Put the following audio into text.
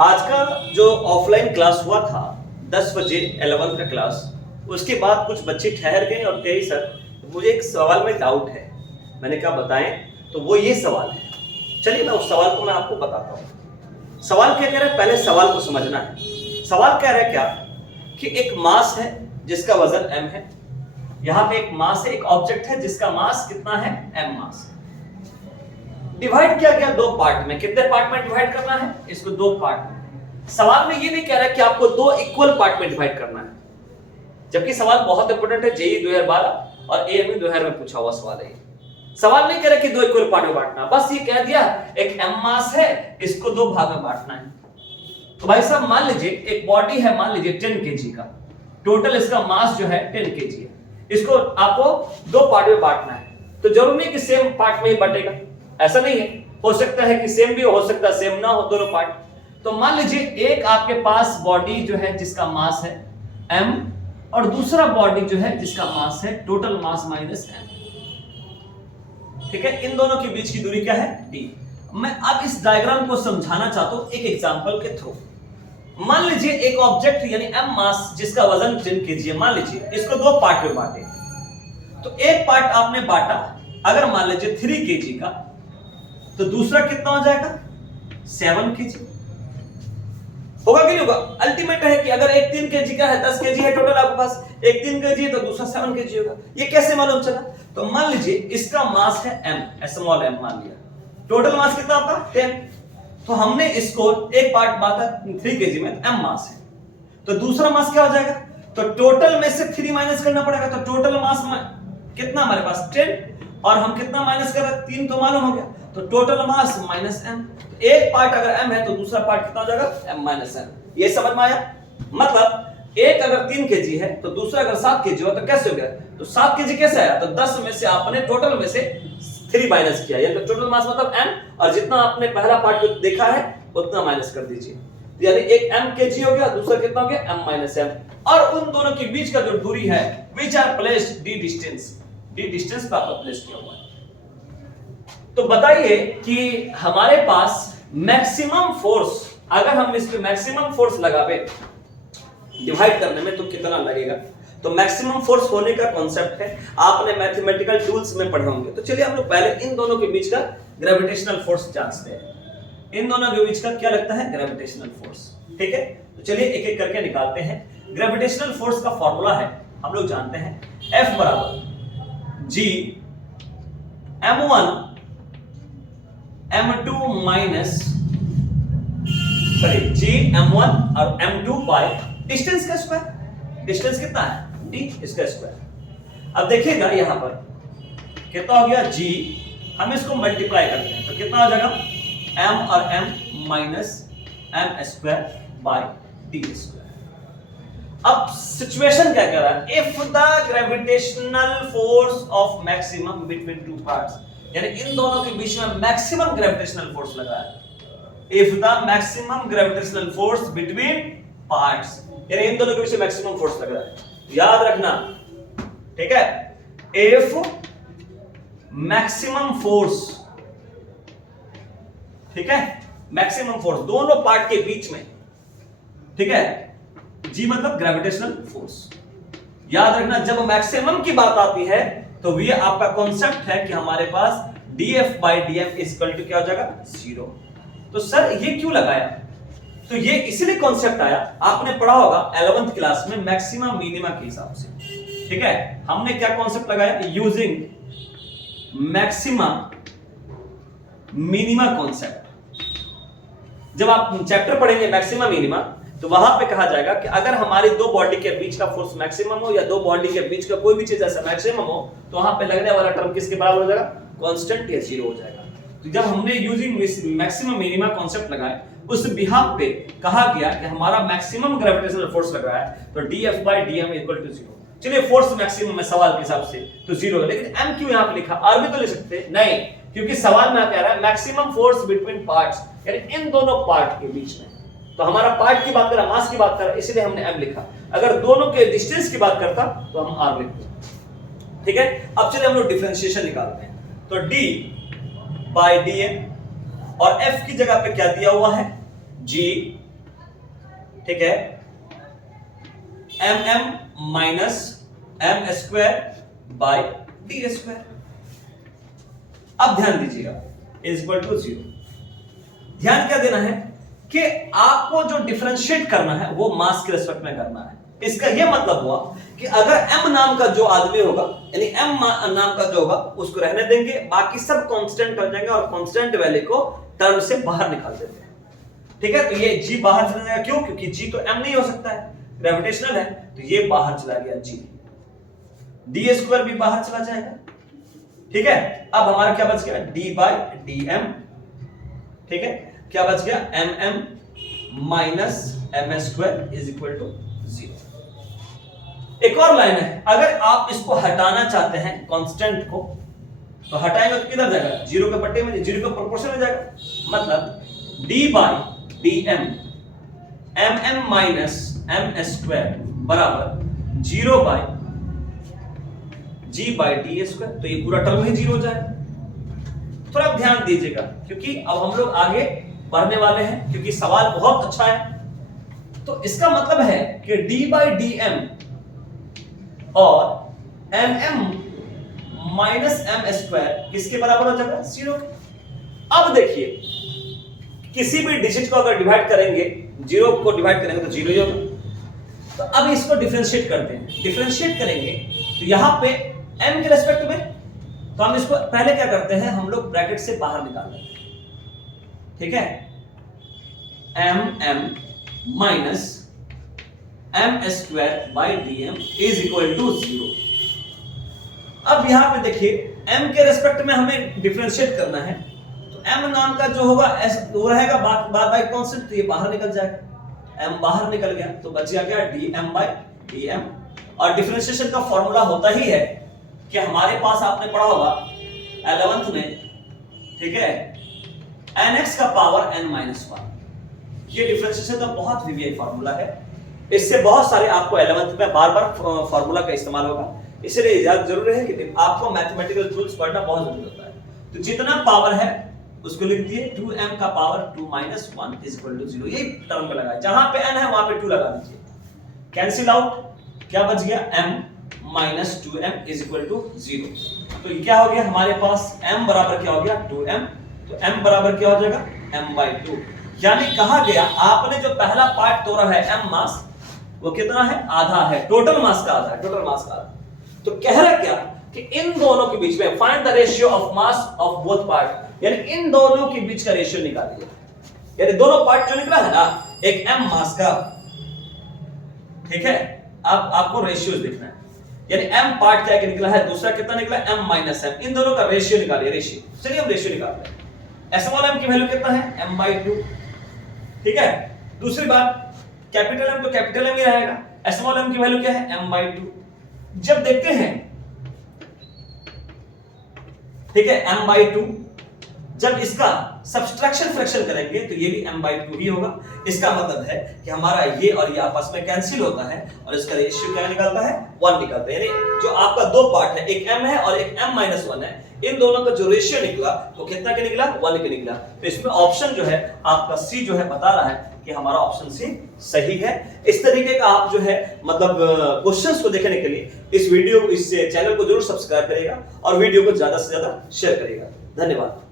आज का जो ऑफलाइन क्लास हुआ था 10 बजे 11th का क्लास, उसके बाद कुछ बच्चे ठहर गए और कहे सर मुझे एक सवाल में डाउट है। मैंने कहा बताएं, तो वो ये सवाल है। चलिए मैं उस सवाल को मैं आपको बताता हूँ। सवाल क्या कह रहा है, पहले सवाल को समझना है। सवाल कह रहा है क्या कि एक मास है जिसका वजन m है। यहाँ पे एक मास है, एक ऑब्जेक्ट है जिसका मास कितना है, m मास है। डिवाइड किया गया दो पार्ट में। कितने पार्ट में डिवाइड करना है, इसको दो पार्ट में। सवाल में ये नहीं कह रहा कि आपको दो इक्वल पार्ट में डिवाइड करना है, जबकि सवाल बहुत इंपॉर्टेंट है। जेईई 2012 और एएमयू 2000 में पूछा हुआ सवाल है। सवाल नहीं कह रहा कि दो इक्वल पार्ट में बांटना, बस ये कह दिया एक m मास है, इसको दो भाग में बांटना है। तो भाई साहब मान लीजिए एक बॉडी है, मान लीजिए 10 kg का, टोटल इसका मास जो है 10 kg है। इसको आपको दो पार्ट में बांटना है, तो जरूरी नहीं कि सेम पार्ट में ही बटेगा, ऐसा नहीं है। हो सकता है कि सेम भी हो सकता है सेम ना हो, दोनों पार्ट। तो मान लीजिए एक आपके पास बॉडी जो है जिसका मास है m, और दूसरा बॉडी जो है जिसका मास है टोटल मास माइनस m। ठीक है, इन दोनों के बीच की दूरी क्या है, d। मैं अब इस डायग्राम को समझाना चाहता हूं एक एग्जांपल के थ्रू। मान लीजिए एक ऑब्जेक्ट यानी m मास जिसका वजन 10 kg है, मान लीजिए इसको दो पार्ट में बांटे। तो एक पार्ट आपने बांटा अगर मान लीजिए 3 kg का, तो दूसरा कितना हो जाएगा 7 kg। होगा कि नहीं होगा? अल्टीमेट है कि अगर एक 3 kg का है, 10 kg है टोटल आपके पास, एक 3 kg है तो दूसरा 7 kg होगा। ये कैसे मालूम चला? तो मान लीजिए इसका मास है m, स्मॉल m मान लिया, टोटल मास कितना आपका 10। तो हमने इसको एक पार्ट बांटा 3 kg में, m मास है, तो दूसरा मास क्या हो जाएगा? तो टोटल में से 3 माइनस करना पड़ेगा। तो टोटल मास कितना हमारे पास 10, और हम कितना माइनस कर रहे हैं, 3 तो मालूम हो गया, तो टोटल मास माइनस m। एक पार्ट अगर m है तो दूसरा पार्ट कितना हो जाएगा, m माइनस m। ये समझ में आया? मतलब एक अगर 3 kg है तो दूसरा अगर 7 kg हो तो कैसे हो गया? तो 7 kg कैसे आया? तो 10 में से आपने टोटल में से 3 माइनस किया, यानी टोटल मास मतलब m, और जितना आपने पहला पार्ट देखा है उतना माइनस कर दीजिए। यानी एक m kg हो गया, दूसरा कितना हो गया, m माइनस m। और उन दोनों के बीच का जो दूरी है which are placed d distance, d distance पर आपका प्लेस किया हुआ है। तो बताइए कि हमारे पास मैक्सिमम फोर्स, अगर हम इस पे मैक्सिमम फोर्स लगावे डिवाइड करने में तो कितना लगेगा? तो मैक्सिमम फोर्स होने का कॉन्सेप्ट है, आपने मैथमेटिकल टूल्स में पढ़े होंगे। तो चलिए हम लोग पहले इन दोनों के बीच का ग्रेविटेशनल फोर्स जांचते हैं। इन दोनों के बीच का क्या लगता है, ग्रेविटेशनल फोर्स। ठीक है, तो चलिए एक एक करके निकालते हैं। ग्रेविटेशनल फोर्स का फॉर्मूला है, हम लोग जानते हैं, F बराबर G m1 m2 minus G m1 और m2 बाय डिस्टेंस का स्क्वायर। डिस्टेंस कितना है, d, इसका स्क्वायर। अब देखिएगा यहां पर कितना हो गया G, हम इसको मल्टीप्लाई करते हैं तो कितना हो जाएगा m और m minus m square by d square. अब सिचुएशन क्या कर रहा है, if the gravitational force of maximum between two parts, यानी इन दोनों के बीच में मैक्सिमम ग्रेविटेशनल फोर्स लगा है। If the maximum gravitational force between parts, यानी इन दोनों के बीच में मैक्सिमम फोर्स लग रहा है। याद रखना, ठीक है, इफ मैक्सिमम फोर्स, ठीक है, मैक्सिमम फोर्स दोनों पार्ट के बीच में, ठीक है, जी मतलब ग्रेविटेशनल फोर्स। याद रखना जब मैक्सिमम की बात आती है तो ये आपका कॉन्सेप्ट है कि हमारे पास dF by dm equal to क्या हो जाएगा, 0। तो सर ये क्यों लगाया? तो ये इसलिए कॉन्सेप्ट आया, आपने पढ़ा होगा 11th क्लास में मैक्सिमा मिनिमा के हिसाब से। ठीक है, हमने क्या कॉन्सेप्ट लगाया, यूजिंग मैक्सिमा मिनिमा कॉन्सेप्ट। जब आप चैप्टर पढ़ेंगे मैक्सिमा मिनिमा, तो वहां पे कहा जाएगा कि अगर हमारी दो बॉडी के बीच का फोर्स मैक्सिमम हो या दो बॉडी के बीच का कोई भी चीज ऐसा मैक्सिमम हो, तो वहां पे लगने वाला टर्म किसके बराबर हो जाएगा, कांस्टेंट या 0 हो जाएगा। तो जब हमने यूजिंग मैक्सिमम मिनिमा कांसेप्ट लगाया, उस बिहाफ पे कहा गया कि हमारा मैक्सिमम ग्रेविटेशनल फोर्स लग रहा है, तो dF by dm equal to 0। चलिए फोर्स मैक्सिमम है सवाल के हिसाब से तो 0 है, लेकिन m क्यों यहां पे लिखा, r भी तो ले सकते नहीं, क्योंकि सवाल में कह रहा है मैक्सिमम फोर्स बिटवीन पार्ट्स, यानी इन दोनों पार्ट के बीच में। तो हमारा पार्ट की बात कर रहा, मास की बात कर रहा, इसलिए हमने m लिखा। अगर दोनों के डिस्टेंस की बात करता तो हम r लिखते। ठीक है, अब चलिए हम लोग डिफरेंशिएशन निकालते हैं। तो d by dm, और f की जगह पे क्या दिया हुआ है, g ठीक है, mm minus M square by D square. अब ध्यान दीजिएगा, इज इक्वल टू 0। ध्यान क्या देना है कि आपको जो डिफरेंशिएट करना है वो मास के रिस्पेक्ट में करना है। इसका यह मतलब हुआ कि अगर m नाम का जो आदमी होगा, यानी m नाम का जो होगा उसको रहने देंगे, बाकी सब कांस्टेंट हो जाएंगे और कांस्टेंट वैल्यू को टर्म से बाहर निकाल देते हैं। ठीक है, तो ये g बाहर चला जाएगा, क्यों? क्योंकि g तो m नहीं हो सकता है, ग्रेविटेशनल है, तो ये बाहर चला गया g। d स्क्वायर भी बाहर चला जाएगा। ठीक है, अब हमारा क्या बच गया? d by D M. ठीक है, क्या बच गया? mm minus M square is equal to 0। एक और लाइन है, अगर आप इसको हटाना चाहते हैं कांस्टेंट को, तो हटाएंगे तो किधर जाएगा? 0 के पट्टे में, 0 के प्रोपोर्शन में जाएगा। मतलब d by D M mm minus M square बराबर 0 by g by D square. तो ये पूरा टर्म ही 0 हो जाएगा। थोड़ा ध्यान दीजिएगा, क्योंकि अब हम लोग आगे बढ़ने वाले हैं, क्योंकि सवाल बहुत अच्छा है। तो इसका मतलब है कि d बाई डी एम और mm माइनस एम स्क्वायर किसके बराबर हो जाएगा? 0 के। अब देखिए, किसी भी डिजिट को अगर डिवाइड करेंगे, 0 को डिवाइड करेंगे तो 0 ही होगा। तो अब इसको डिफरेंशिएट करते हैं। डिफरेंशिएट करेंगे तो यहां पे m के रेस्पेक्ट में, तो हम इसको पहले क्या करते हैं, हम लोग ब्रैकेट से बाहर निकाल लेते हैं। ठीक है, mm minus M square by D M is equal to 0। अब यहां पे देखिए, m के रेस्पेक्ट में हमें डिफरेंशिएट करना है, तो m नाम का जो होगा s वो रहेगा बाय कांस्टेंट, तो ये बाहर निकल जाएगा। m बाहर निकल गया तो बच गया क्या? dm by dm। और डिफरेंशिएशन का फॉर्मूला होता ही है कि हमारे पास आपने पढ़ा होगा 11th में, ठीक है, nx का पावर n माइनस 1। ये डिफरेंशिएशन का बहुत वीवीआई फॉर्मूला है। इससे बहुत सारे आपको 11th में बार-बार फॉर्मूला का इस्तेमाल होगा, इसलिए याद जरूर है कि आपको मैथमेटिकल टूल्स पढ़ना बहुत जरूरी होता है। तो जितना पावर है उसको लिख दिए 2m का power 2 minus 1 is equal to 0। ये टर्म पे लगाए, जहां पे n है वहां पे 2 लगा दीजिए, कैंसिल आउट, क्या बच गया? m minus 2m is equal to 0। तो ये क्या हो गया हमारे पास? m बराबर क्या हो गया? 2m। तो m बराबर क्या हो जाएगा? m by 2। यानी कहा गया, आपने जो पहला पार्ट तोड़ा है m मास, वो कितना है? आधा है, टोटल मास का आधा है, टोटल मास का आधा। तो कह रहा क्या कि इन दोनों के बीच में find the ratio of mass of both part, यानी इन दोनों के बीच का रेशियो निकालिए। यानी दोनों पार्ट जो निकला है ना, एक m मास का, ठीक है, अब आपको रेशियो देखना है, यानी m पार्ट क्या निकला है, दूसरा कितना निकला है? m minus m। इन दोनों का रेशियो निकालिए, रेशियो। चलिए हम रेशियो निकालते हैं। स्मॉल m की वैल्यू कितना है? m by 2। ठीक है, दूसरी बात, कैपिटल M तो कैपिटल M ही रहेगा, स्मॉल m की वैल्यू क्या है? m by 2। जब देखते हैं, ठीक है, m बाई 2, जब इसका सब्सट्रैक्शन फ्रैक्शन करेंगे तो ये भी m बाई 2 ही होगा। इसका मतलब है कि हमारा ये और ये आपस में कैंसिल होता है और इसका रेशियो क्या निकलता है? 1 निकलता है। यानी जो आपका दो पार्ट है, एक m है और एक m माइनस 1 है, इन दोनों का जो रेशियो निकला वो कितना के निकला? 1 के निकला। तो इसमें ऑप्शन जो है आपका सी जो है बता रहा है कि हमारा ऑप्शन सी सही है। इस तरीके का आप जो है मतलब क्वेश्चंस को देखने के लिए इस चैनल को जरूर सब्सक्राइब करेगा और वीडियो को ज्यादा से ज्यादा शेयर करेगा। धन्यवाद।